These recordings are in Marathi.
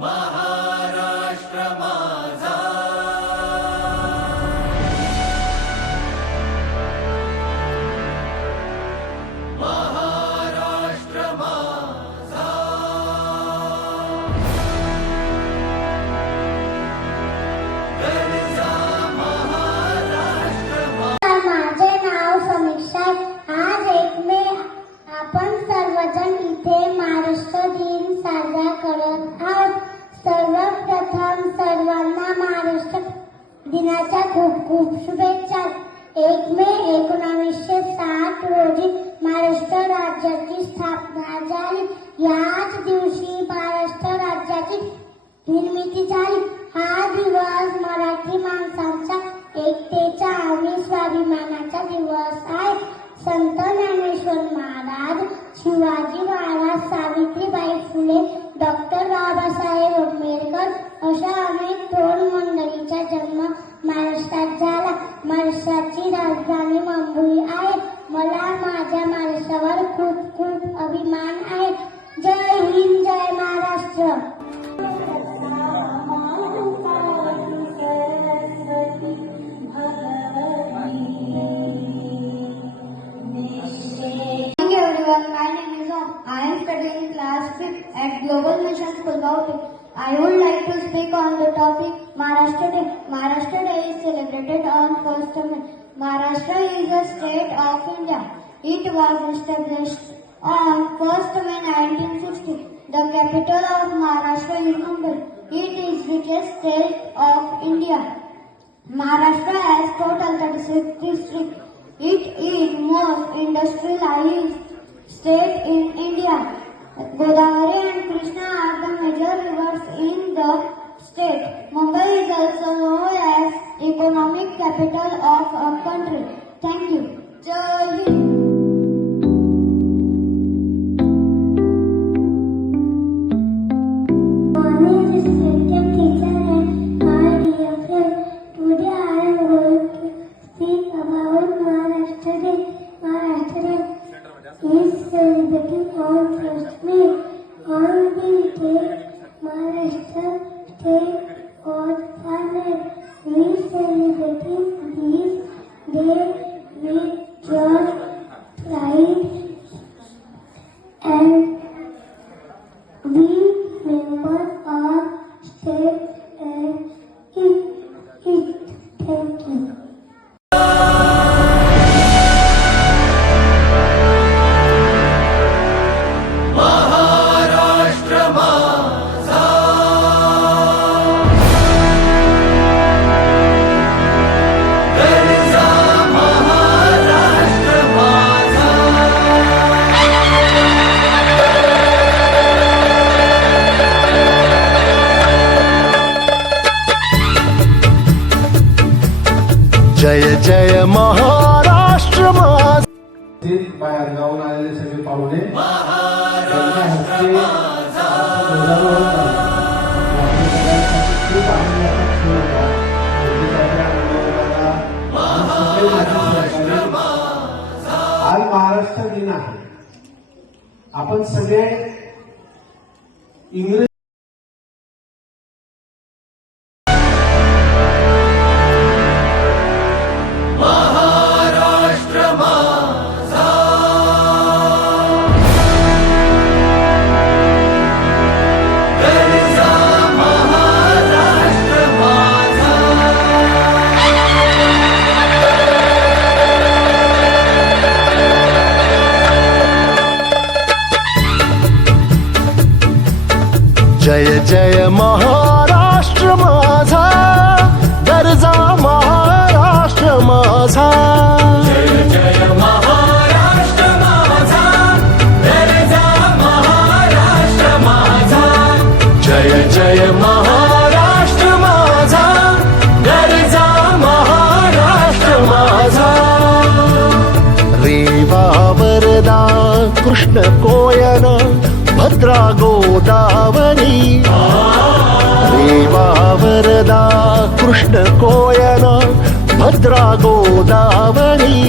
महाराष्ट्र माझा, महाराष्ट्र माझा, गरजा महाराष्ट्र माझा. माझे नाव समीक्षा. आज 1 मे आपण सर्वजण इथे महाराष्ट्र दिन साजरा करत आहोत. सर्वप्रथम सर्वांना महाराष्ट्र दिनाच्या खूप खूप शुभेच्छा. 1 मे 1960 रोजी महाराष्ट्र राज्याची स्थापना झाली. याच दिवशी महाराष्ट्र राज्याची निर्मिती झाली. हा दिवस मराठी माणसांच्या एकतेचा आणि स्वाभिमानाचा दिवस आहे. संत ज्ञानेश्वर महाराज, शिवाजी महाराज, सावित्रीबाई फुले, डॉक्टर बाबासाहेब आंबेडकर अशा अनेक थोर मंडळींचा जन्म महाराष्ट्रात झाला. महाराष्ट्राची राजधानी मुंबई आहे. मला माझ्या महाराष्ट्रावर खूप खूप अभिमान आहे. जय हिंद, जय Maharashtra. My name is Om. I am studying class 5th at Global Mission School, Bauti. I would like to speak on the topic Maharashtra Day. Maharashtra Day is celebrated on 1st May. Maharashtra is a state of India. It was established on 1st May 1960. The capital of Maharashtra is Mumbai. It is the richest state of India. Maharashtra has total 36 districts. It is most industrialized state in India. Godavari and Krishna are the major rivers in the state. Mumbai is also known as economic capital of our country. Thank you. Jai Hind. Morning, respected teacher and my dear friend. Today I am going to speak about Maharashtra Day. Maharashtra Day is celebrated on 1st May. On this day, Maharashtra state was founded. We celebrated this day with joy, pride, and we remember our state and it. Thank you. Maharashtra माझा, गरजा महाराष्ट्र माझा. जय जय महाराष्ट्र माझा. बाहेर गावून आलेले सगळे पाहुणे महाराष्ट्र माझा, खूप आनंदाचा क्षण होता. महाराष्ट्र माझा. आज महाराष्ट्र दिन आहे. आपण सगळे इंग्रजी महाराष्ट्र माझा, गरजा महाराष्ट्र माझा. जय जय महाराष्ट्र माझा, गरजा महाराष्ट्र माझा. जय जय महाराष्ट्र माझा, गरजा महाराष्ट्र माझा. जय जय महाराष्ट्र माझा, गरजा महाराष्ट्र माझा. रेवा वरदा कृष्ण कोयन भद्रा गोदावरी. रेवा वरदा कृष्ण कोयन भद्रा गोदावरी.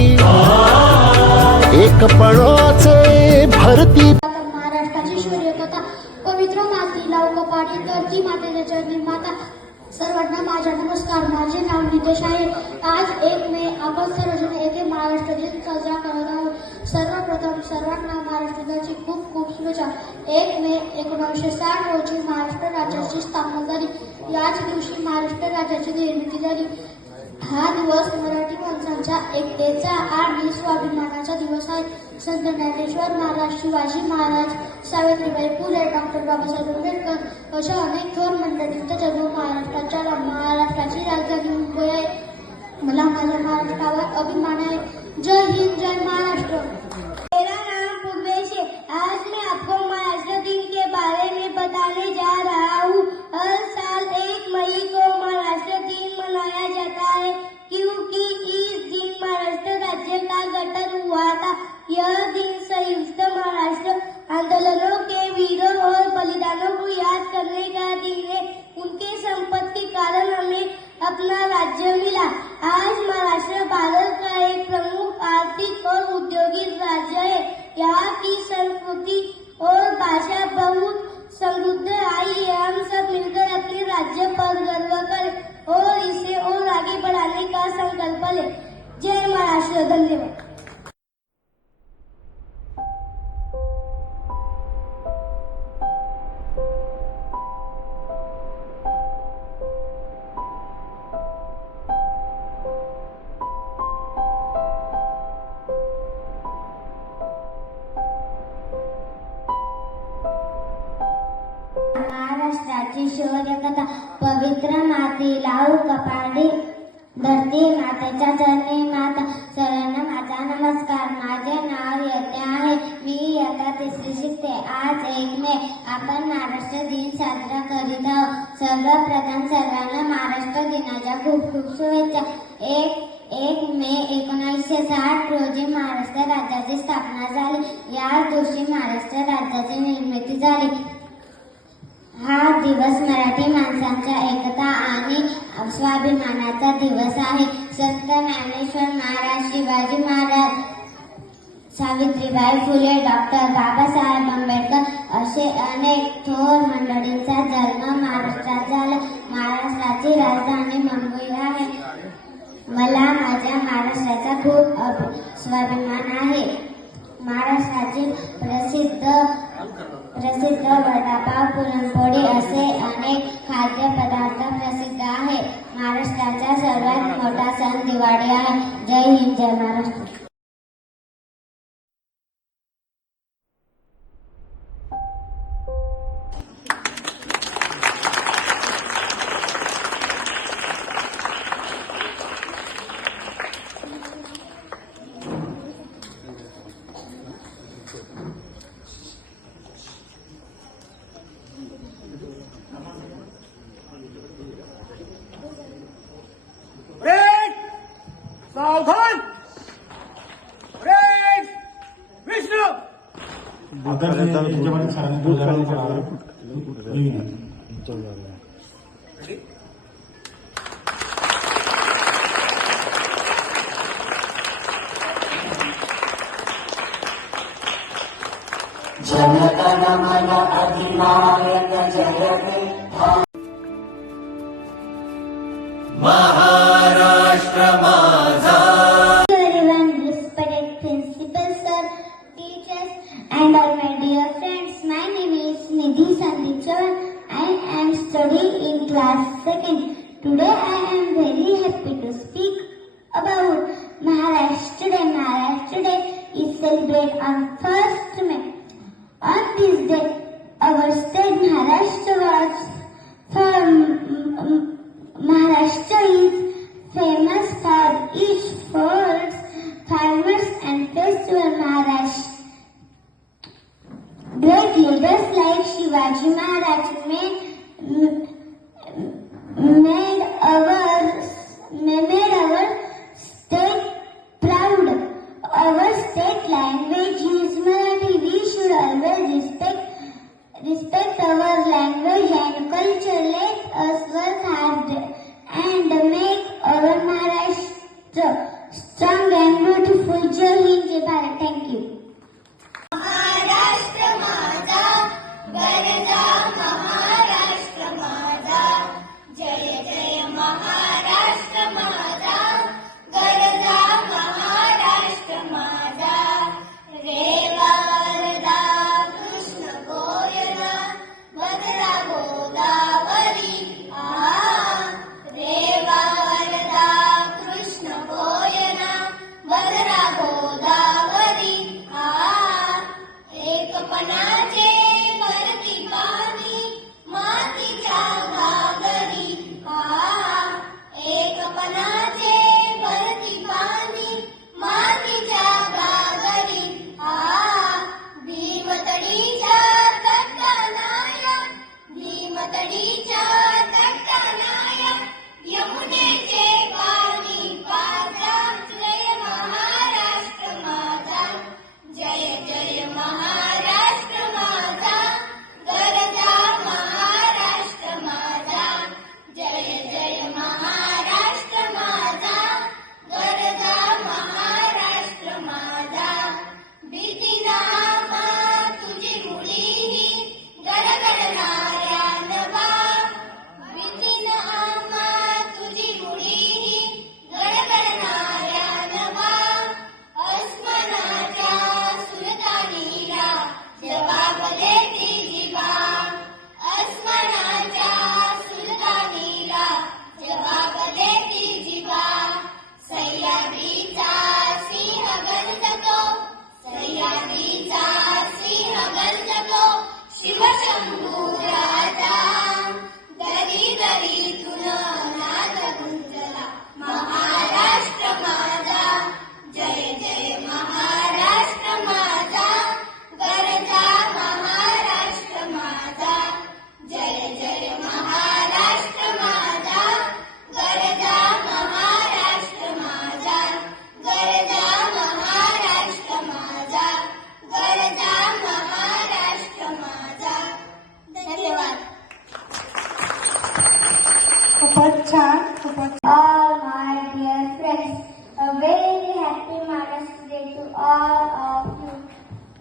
एकपणाचे भरती महाराष्ट्राची शौर्यकथा पवित्र मातीला कपाटी धरती मातेच्या चरणी माता सर्वांना माझा नमस्कार. माझे नाव नितेश आहे. आज 1 मे आपण सर्वजण येथे महाराष्ट्र दिन साजरा करत आहोत. सर्वप्रथम सर्वांना महाराष्ट्र दिनाची खूप खूप शुभेच्छा. 1 मे 1960 रोजी महाराष्ट्र राज्याची स्थापना झाली. याच दिवशी महाराष्ट्र राज्याची निर्मिती झाली. हा दिवस मराठी माणसांच्या एकतेचा आणि स्वाभिमानाचा दिवस आहे. संत ज्ञानेश्वर महाराज, शिवाजी महाराज, सावित्रीबाई फुले, डॉक्टर बाबासाहेब आंबेडकर अशा अनेक थोर मंडळींचा जन्म महाराष्ट्राची राजधानी मुंबई आहे. मला माझ्या महाराष्ट्रावर अभिमान आहे. जय हिंद, जय महाराष्ट्र. मेरा नाम पूर्वेश है. आज मैं आपको महाराष्ट्र दिन के बारे में बताने जा रहा हूँ. हर साल 1 मई को महाराष्ट्र दिन मनाया जाता है क्योंकि इस दिन महाराष्ट्र राज्य का गठन हुआ था. यह दिन संयुक्त महाराष्ट्र आंदोलनों के वीरों और बलिदानों को याद करने का दिन है. उनके संपत के कारण हमें अपना राज्य मिला. आज महाराष्ट्र भारत का एक प्रमुख आर्थिक और औद्योगिक राज्य है. यहाँ की संस्कृति और भाषा बहुत समृद्ध. आइए हम सब मिलकर अपने राज्य पर गर्व करें और इसे और आगे बढ़ाने का संकल्प लें. जय महाराष्ट्र. धन्यवाद. महाराष्ट्राची शौर्यकथा. पवित्र माती लावू कपाडी धरती मातेच्या चरणी माता सर्वांना माझा नमस्कार. माझे नाव येते आहे. मी इयत्ता 3री शिकते. आज 1 मे आपण महाराष्ट्र दिन साजरा करीत आहोत. सर्वप्रथम सर्वांना महाराष्ट्र दिनाच्या खूप खूप शुभेच्छा. 1 मे 1960 रोजी महाराष्ट्र राज्याची स्थापना झाली. याच दिवशी महाराष्ट्र राज्याची निर्मिती झाली. हा दिवस मराठी माणसांच्या एकता आणि स्वाभिमानाचा दिवस आहे. संत ज्ञानेश्वर महाराज, शिवाजी महाराज, सावित्रीबाई फुले, डॉक्टर बाबासाहेब आंबेडकर असे अनेक थोर मंडळींचा जन्म महाराष्ट्रात झाला. महाराष्ट्राची राजधानी मुंबई आहे. मला माझ्या महाराष्ट्राचा खूप स्वाभिमान आहे. महाराष्ट्राची प्रसिद्ध वडापाव, पुरणपोळी असे अनेक खाद्यपदार्थ प्रसिद्ध आहे. महाराष्ट्राचा सर्वात मोठा सण दिवाळी आहे. जय हिंद, जय महाराष्ट्र. सावधान. विष्णू. जनगण मन अधिनायक जयते महाराष्ट्र माझा. Everyone, respected principal sir, teachers, and all my dear friends. My name is Nidhi Sandeep Chavan. I am studying in class 2nd. Today I am very happy to speak about Maharashtra Day. Maharashtra Day is celebrated on 1st May. On this day, our state Maharashtra was Maharashtra is famous for its foods, farmers and festival. Maharashtra great leaders like Shivaji Maharaj made our state proud. Our state language is Marathi. We should always respect our language and culture. Let us work hard and make our Maharashtra strong and beautiful. Jai Hind, Jai Bharat. Thank you. Maharashtra माझा गरजा समुद्राचा दरी दरीतून नाद गुंजला महाराष्ट्र माझा जय जय महाराष्ट्र माझा गरजा महाराष्ट्र माझा जय जय महाराष्ट्र माझा गरजा महाराष्ट्र माझा गरजा महाराष्ट्र माझा गरजा महाराष्ट्र माझा धन्यवाद. खूपच छान, खूपच. All my dear friends, a very happy Mother's Day to all of you.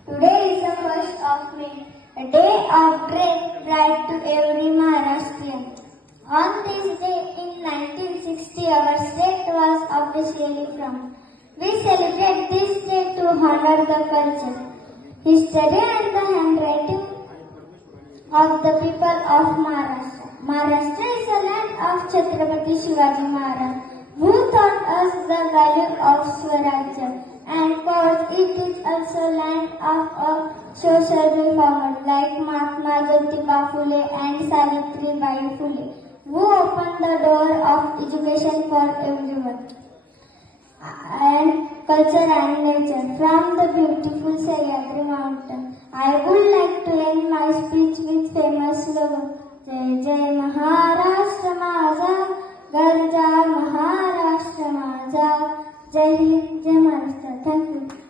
Today is the 1st of May, a day of great pride to every Maharashtrian. On this day in 1960, our state was officially formed. We celebrate this day to honor the culture, history and the handwriting of the people of Maharashtra. Maharashtra is the land of Chhatrapati Shivaji Maharaj, who taught us the value of Swarajya, and cause it is also land of a social reformer like Mahatma Jyotiba Phule and Savitri Bai Phule, who opened the door of education for everyone, and culture and nature from the beautiful Sahyadri mountain. I would like to end my speech with famous slogan, जय जय महाराष्ट्र माझा गरजा महाराष्ट्र माझा. जय हिंद, जय महाराष्ट्र. थँक्यू.